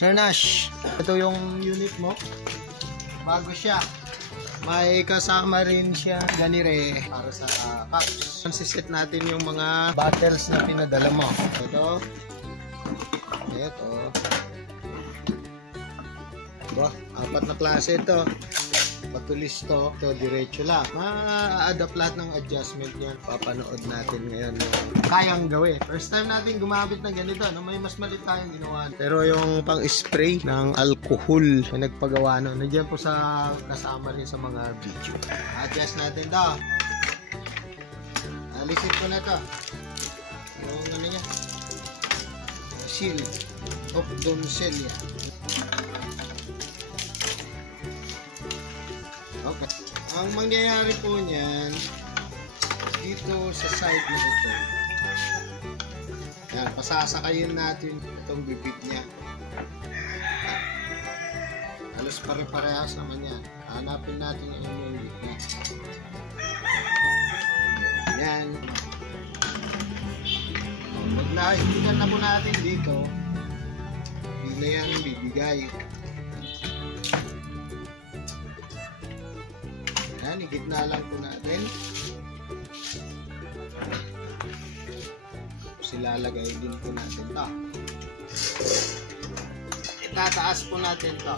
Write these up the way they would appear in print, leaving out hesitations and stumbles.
Sir Nash, ito yung unit mo. Bago siya. May kasama rin siya ganire para sa cups. Consiset natin yung mga bottles na pinadala mo. Ito. Ba, 4 na klase ito. Patulis to. Ito, diretso lang. Ma-adapt lahat ng adjustment yan. Papanood natin ngayon yung kayang gawin. First time natin gumamit ng ganito. No? May mas malit tayong ginawa. Pero yung pang-spray ng alcohol na nagpagawa no. Nandiyan po sa kasama rin sa mga video. Adjust natin to. Alisin ko na to. Yung ano niya. Seal of Doncelia. Okay. Ang mangyayari po niyan dito sa side na ito. Yan, pasasakayin natin itong bibig niya. Halos pare-parehas naman yan. Hanapin natin yung bibig niya. Yan. Pag naibigan na po natin dito, hindi na yan bibigay. Yan, igitna lang po natin. Silalagay din po natin ito. Itataas po natin ito.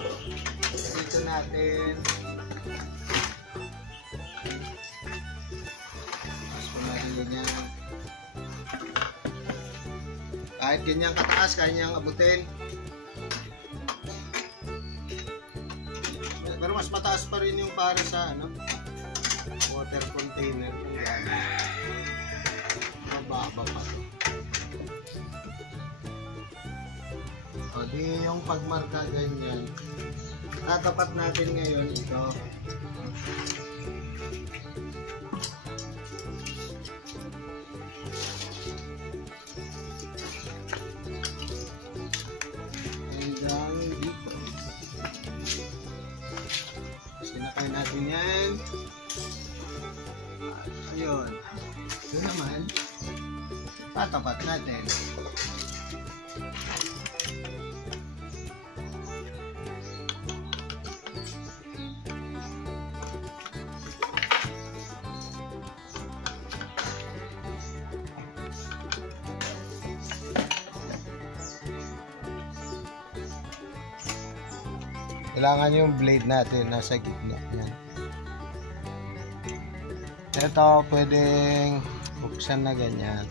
Dito natin. Taas po natin ganyan. Kahit ganyan kataas, kaya niyang abutin. Pero mas mataas pa rin yung para sa ano, water container kung gano'n. Mababa pa to. O di yung pagmarka ganyan. Tatapat natin ngayon ito. Hanggang dito. Sinakay natin yan. Ayun. Ito naman, tatapat natin. Kailangan yung blade natin nasa gitna. Yan. Ito, pwedeng buksan na ganyan.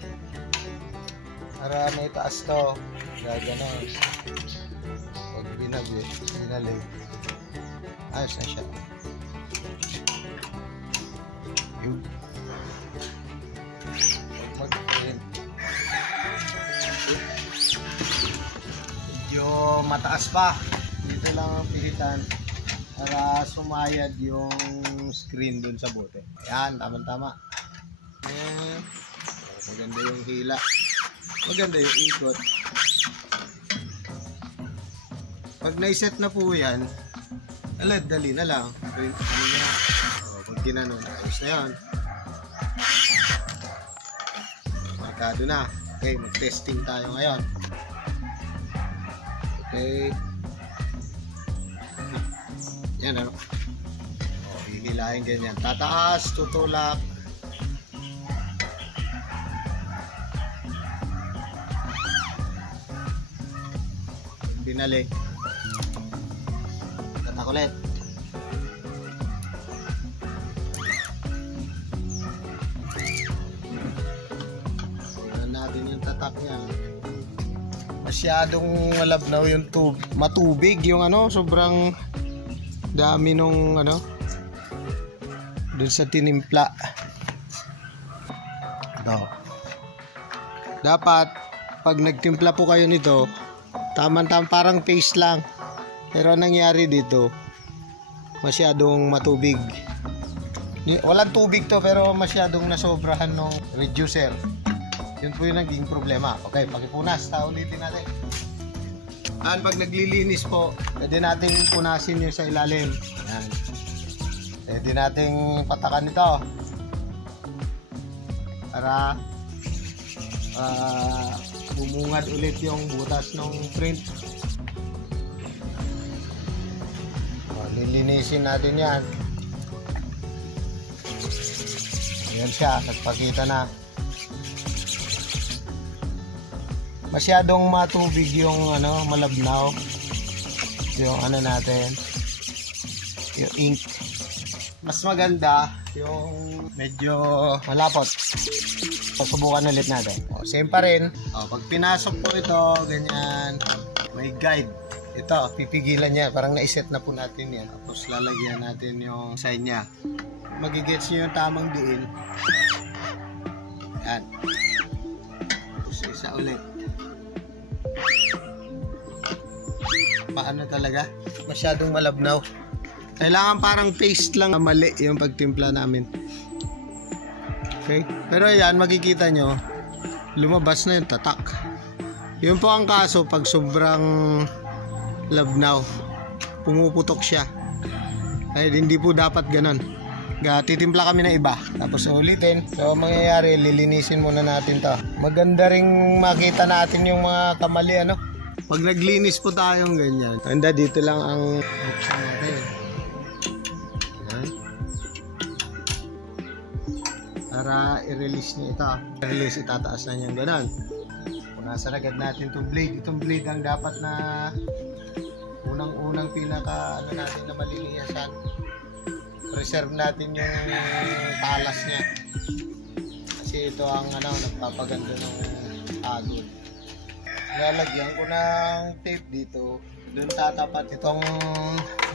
Para may taas to. Gaganon. Pag binalig. Ayos na siya. Yun. Mag-print. Medyo mataas pa. Dito lang ang pihitan para sumayad yung screen dun sa bote. Ayan, tama-tama. Maganda yung hila. Maganda yung ikot. Pag naiset na po yan, dali na lang. Pag ginanon, ayos na yan. Markado na. Okay, mag-testing tayo ngayon. Okay. Yan ano. Hihilahin ganyan. Tataas, tutulak. Binalik. Tatak ulit. Tignan natin yung tatak niya. Masyadong malabnaw yung matubig yung ano, sobrang dami nung ano dun sa tinimpla. Ito. Dapat pag nagtimpla po kayo nito, tamang-tamang parang paste lang. Pero nangyari dito, masyadong matubig. Walang tubig to pero masyadong nasobrahan ng reducer. Yun po yung naging problema. Okay, pakipunas. Ulitin natin. Pag naglilinis po, pwede natin punasin yung sa ilalim. Ayan. Pwede nating patakan ito para bumungad ulit yung butas ng print. lilinisin natin yan. Ayan siya, nagpakita na. Masyadong matubig yung malabnaw. Yung natin, yung ink. Mas maganda yung medyo malapot. Subukan ulit natin. Same pa rin. Pag pinasok po ito, ganyan, may guide. Ito, pipigilan niya. Parang naiset na po natin yan. Tapos lalagyan natin yung sign niya. Magigets niyo yung tamang diin. Yan. Tapos isa ulit. Paano talaga? Masyadong malabnaw. Kailangan parang paste lang mali yung pagtimpla namin. Okay? Pero ayan, makikita nyo, lumabas na yung tatak. Yun po ang kaso pag sobrang labnaw. Pumuputok siya. Ay, hindi po dapat ganun. Titimpla kami na iba. Tapos ulitin. So, mangyayari, lilinisin muna natin to. Maganda ring makita natin yung mga kamali, Pag naglinis po tayong ganyan. Handa, dito lang ang buksan natin. Ayan. Para i-release niya ito. I-release, itataas na niyang ganun. Punasan agad natin itong blade. Itong blade ang dapat na unang-unang pinaka natin na maliliyasan. Reserve natin yung talas niya. Kasi ito ang nagpapaganda ng agod. Lalagyan ko ng tape dito. Doon tatapat itong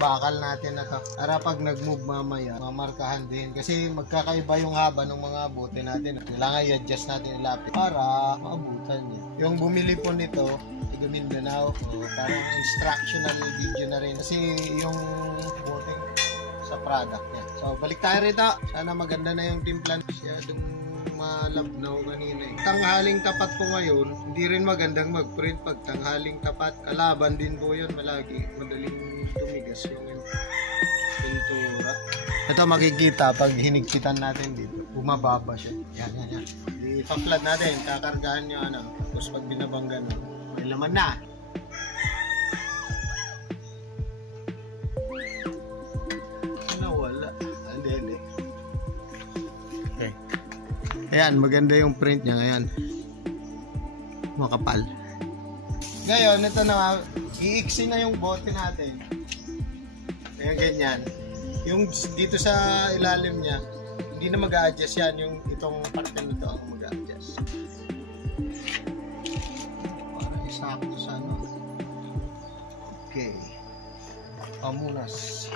bakal natin na to. Para pag nag-move mamaya, mamarkahan din. Kasi magkakaiba yung haba ng mga bote natin. Kailangan i-adjust natin yung lapis para maabutan niya. Yung bumili po nito, taga Mindanao. Parang instructional video na rin. Kasi yung bote sa product niya. So, balik tayo rito. Sana maganda na yung timplan. Masyadong malabnaw kanina. Tanghaling tapat po ngayon, hindi rin magandang mag-print pag tanghaling tapat. Kalaban din po yun. Madaling tumigas yung pintura. Ito makikita pag hinigpitan natin dito. Bumababa siya. Yan. I-flat natin. Kakargahan nyo Tapos pag binabanggan may laman na. Ayan, maganda yung print niya ngayon. Makapal. Ngayon, ito na, iiksi na yung bote natin. Ayan, ganyan. Yung dito sa ilalim niya, hindi na mag-a-adjust yan. Yung itong parte nito ang mag-a-adjust. Para isakto sa Okay. Pamunas.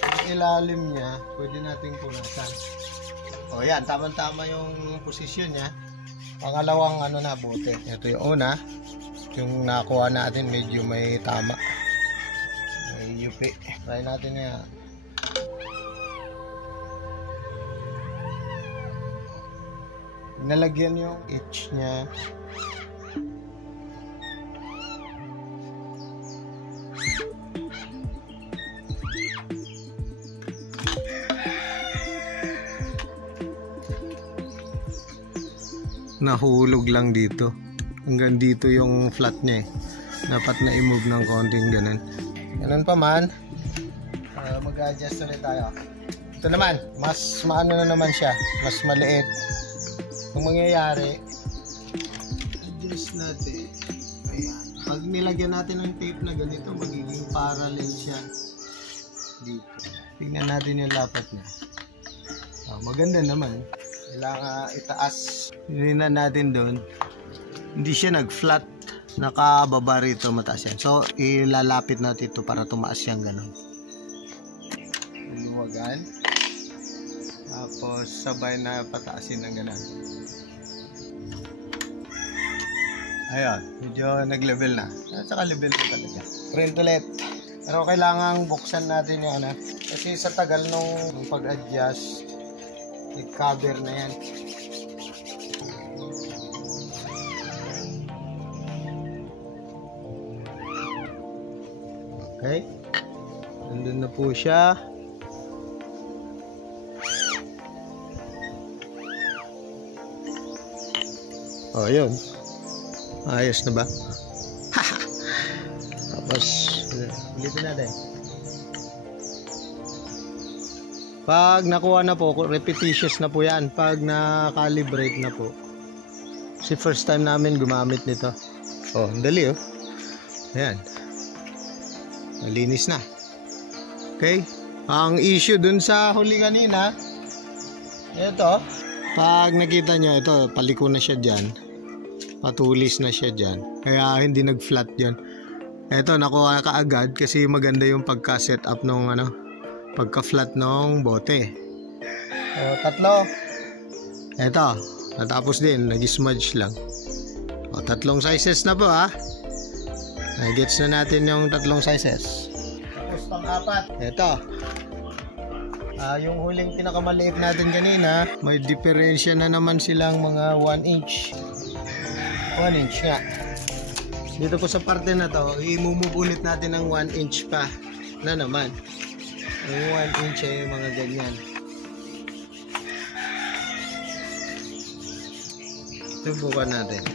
Yung ilalim niya, pwede nating punasan. Yan, tama-tama yung posisyon niya. Pangalawang bote. Ito yung una. Yung nakuha natin medyo may tama. May yupi. Try natin yan. Nalagyan yung edge niya. Nahulog lang dito. Hanggang dito yung flat niya Dapat na i-move ng konting ganun. Ganun pa man. Mag-adjust ulit tayo. Ito naman, mas maano na naman siya. Mas maliit. Kung mangyayari, adjust natin. Ayan. Pag nilagyan natin ng tape na ganito, magiging parallel siya dito. Tingnan natin yung lapat niya. Maganda naman. Kailangan itaas. Hininan natin doon. Hindi siya nag-flat. Nakababa rito, mataas yan. So, ilalapit natin ito para tumaas siyang gano'n. Luluwagan. Tapos, sabay na pataasin ng gano'n. Ayan. Medyo nag-level na. At saka level na talaga. Print ulit. Pero kailangan buksan natin yung kasi sa tagal nung pag-adjust, nag-cover na yan. Okay. Nandun na po siya. Yun. Ayos na ba? Tapos, ulitin natin. Pag nakuha na po, repetitious na po yan. Pag na-calibrate na po. Kasi first time namin gumamit nito. Oh, ang dali oh. Ayan. Malinis na. Okay. Ang issue dun sa huli kanina, ito. Pag nakita nyo, ito, paliko na siya dyan. Patulis na siya dyan. Kaya hindi nag-flat dyan. Ito, nakuha kaagad kasi maganda yung pagka-set up nung pagka-flat nung bote. O, tatlo. Ito, natapos din, nag-smudge lang. O, tatlong sizes na po ha. Gets na natin yung tatlong sizes. Tapos pang-apat. Ito. Yung huling pinakamaliit natin kanina, may diferensya na naman silang mga 1 inch. 1 inch nga. Dito po sa parte na to, imumubulit natin ng 1 inch pa na naman. Yung 1 inch ay mga ganyan. Subukan natin.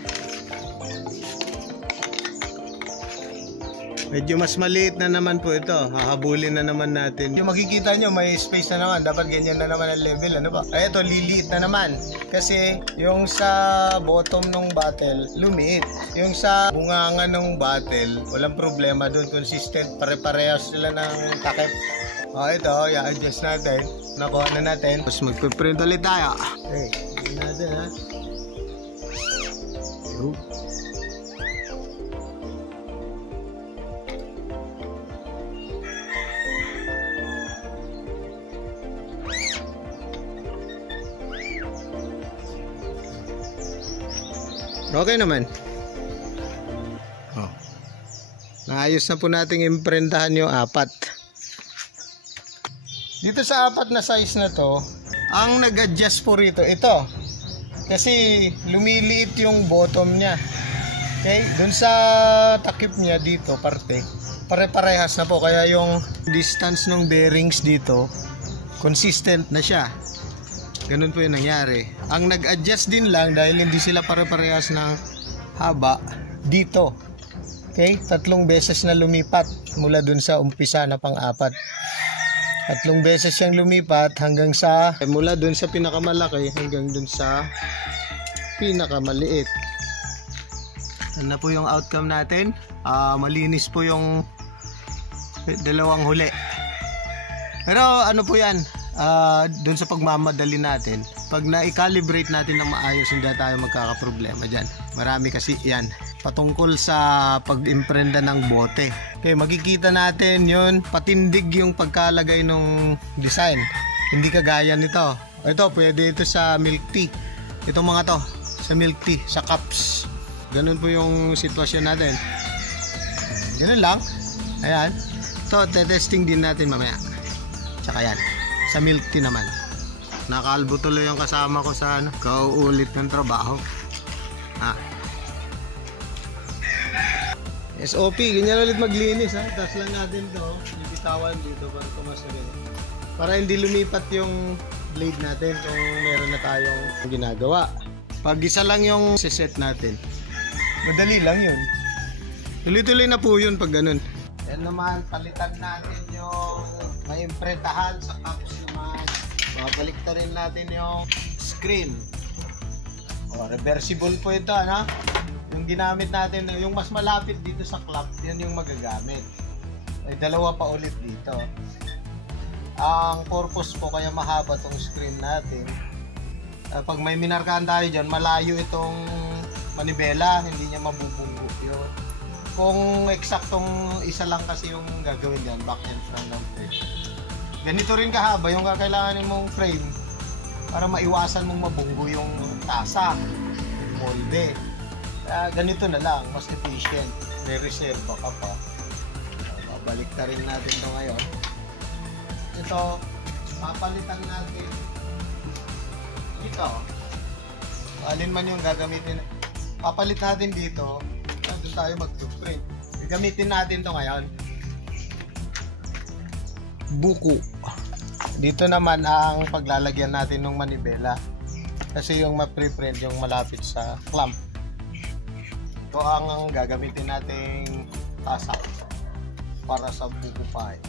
Medyo mas maliit na naman po ito. Hahabulin na naman natin. Yung makikita nyo, may space na naman. Dapat ganyan na naman ang level. Ano ba? Ay, ito, liliit na naman. Kasi yung sa bottom ng bottle, lumiit. Yung sa bunganga ng bottle, walang problema doon. Consistent. Pare-parehas sila ng takip. Ito, i-adjust natin. Nakuha na natin. Tapos magpiprint ulit tayo. Okay, tignan natin ha. Okay naman. Oh. Naayos na po nating imprintahan yung apat. Dito sa apat na size na to, ang nag-adjust po rito, ito. Kasi lumiliit yung bottom niya. Okay? Dun sa takip niya dito, parte, pare-parehas na po. Kaya yung distance ng bearings dito, consistent na siya. Ganun po yung nangyari. Ang nag-adjust din lang dahil hindi sila pare-parehas ng haba dito. Okay? 3 beses na lumipat mula dun sa umpisa na pang-apat. 3 beses siyang lumipat hanggang sa mula dun sa pinakamalaki hanggang dun sa pinakamaliit. Ano na po yung outcome natin? Malinis po yung dalawang huli. Pero ano po yan? Doon sa pagmamadali natin, pag na-calibrate natin ng maayos, hindi tayo magkakaproblema dyan. Marami kasi yan patungkol sa pag-imprenda ng bote. Okay, makikita natin yun, patindig yung pagkalagay ng design. Hindi kagaya nito. Ito, pwede ito sa milk tea. Itong mga to, sa milk tea, sa cups. Ganun po yung sitwasyon natin. Ganun lang. Ayan. Ito, testing din natin mamaya. Tsaka yan. Sa milk tea naman. Nakalbo tuloy yung kasama ko sa kauulit ng trabaho. SOP, ganyan ulit maglinis ha. Tas lang natin to, ibitawan dito para tumas na ganyan. Para hindi lumipat yung blade natin kung meron na tayong ginagawa. Pag isa lang yung set natin, madali lang yun. Tuloy-tuloy na po yun pag ganun. Yan naman, palitan natin yung maimprintahan sa cups naman. Babalik na rin natin yung screen. Reversible po ito, ano? Yung ginamit natin, yung mas malapit dito sa clamp, yan yung magagamit. Ay, dalawa pa ulit dito. Ang purpose po kaya mahaba tong screen natin. Pag may minarkahan tayo dyan, malayo itong manibela, hindi niya mabubunggo yun. Kung eksaktong isa lang kasi yung gagawin dyan, back and front ng frame. Ganito rin kahaba yung kakailanganin mong frame para maiwasan mong mabunggo yung tasa, yung molde. Ganito na lang, mas efficient. May reserva ka pa. Babalik na rin natin ito ngayon. Ito, papalitan natin dito. Alin man yung gagamitin. Papalit natin dito. Doon tayo mag-print. Gagamitin natin ito ngayon. Buko. Dito naman ang paglalagyan natin ng manibela. Kasi yung ma-preprint yung malapit sa clamp. Ito ang gagamitin nating tasak para sa buko pie.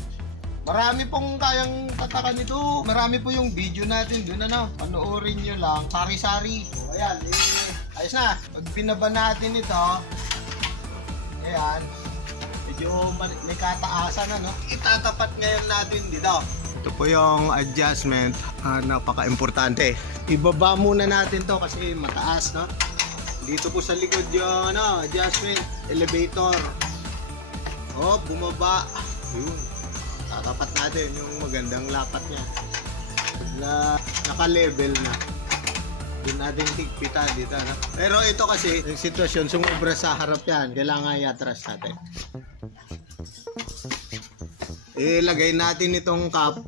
Marami pong kayang tatakan nito. Marami po yung video natin dun, ano, panoorin nyo lang. Sari-sari. So, ayan, ayos na. Pag binaba natin ito, ayan, medyo may kataasan, ano. Itatapat ngayon natin dito. Ito po yung adjustment. Napaka-importante. Ibaba muna natin to kasi mataas, no. Dito po sa likod yung, ano, adjustment, elevator. Oh, bumaba. Yun. Tatapat natin yung magandang lapat niya. Naka-level na. Doon natin higpitan dito, no? Pero ito kasi, yung sitwasyon, sumubra sa harap yan. Kailangan i-atras natin. Ilagay natin itong cup.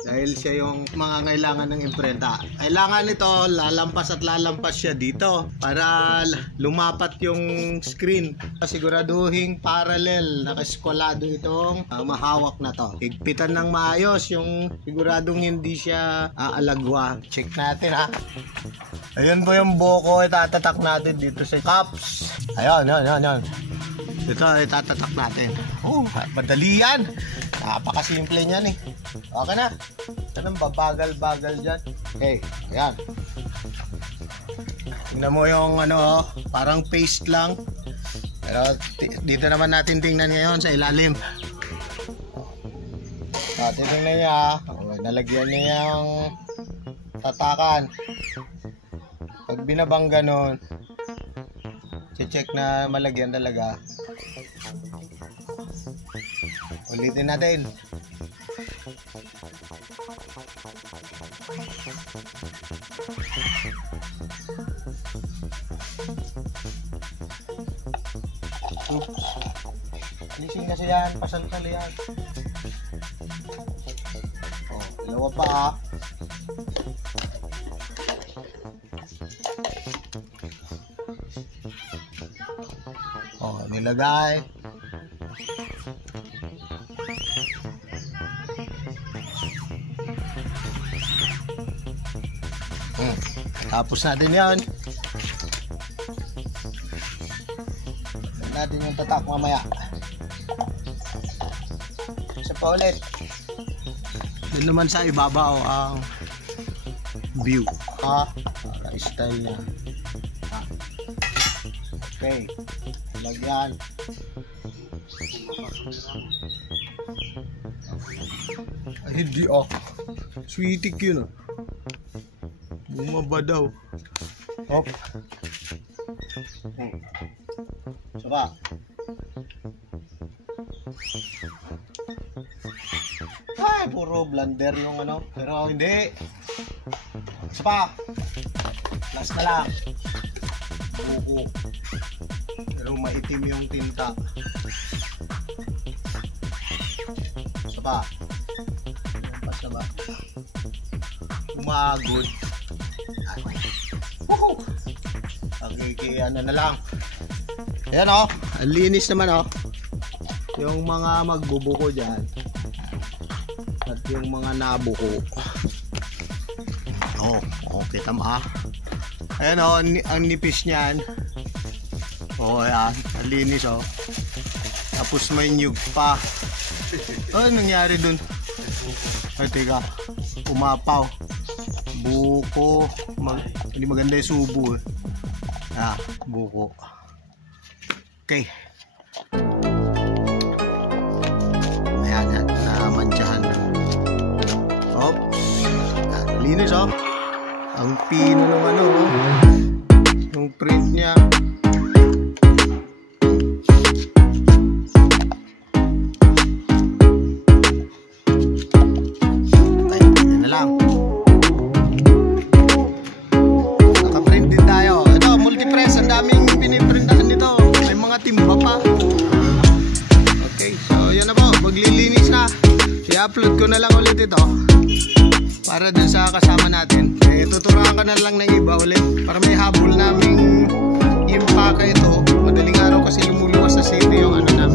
Dahil siya yung mga kailangan ng imprenta. Kailangan nito, lalampas at lalampas siya dito para lumapat yung screen. Siguraduhin parallel, nakaskwalado itong mahawak na to. Higpitan ng maayos yung siguradong hindi siya aalagwa. Check natin, ha. Ayun po yung buko, itatatak natin dito sa cups. Ayun. Ito, itatatak natin. Oh, madali yan. Napakasimple niyan, eh. Okay na. Anong babagal-bagal dyan? Okay, ayan. Tingnan mo yung ano, parang paste lang. Pero dito naman natin tingnan ngayon sa ilalim. Tingnan niya. Nalagyan niya yung tatakan. Pag binabang ganon, check na malagyan talaga. Ulitin natin. Oops. Lising kasi yan. Pasal-sal yan. Oh, dalawa pa, ah. Oh, nilagay. Tapos natin yan. Natin yung tatak mamaya. Isa pa ulit. Doon naman sa ibabaw ang view. Style niya. Okay. Lagyan. Ay, hindi sweetik yun, ah. Bumaba daw. Hop. Saba. Ay, puro blender yung ano. Pero hindi. Saba. Last na lang. Buko. Pero maitim yung tinta. Saba. Saba. Umagod. Okay, ano na lang. Ayan, oh. Ang linis naman, oh. Yung mga magbubuko dyan. At yung mga nabuko. Oh, okay, tama. Ayan, oh. Ang nipis niyan. Oh, ayan. Ang linis, oh. Tapos may nyug pa. Ano nangyari dun? Ay, teka. Umapaw. Buko. Hindi maganda yung subo, eh. Buko. Okay. Ayan, namantsahan na. Oops. Linis, oh. Ang pino ng ano, oh. Yung print niya. I-upload ko na lang ulit ito para dun sa kasama natin. Tuturuan ko na lang ng iba ulit para may habol naming impake ito. Madaling araw kasi lumuluwas sa city yung ano namin.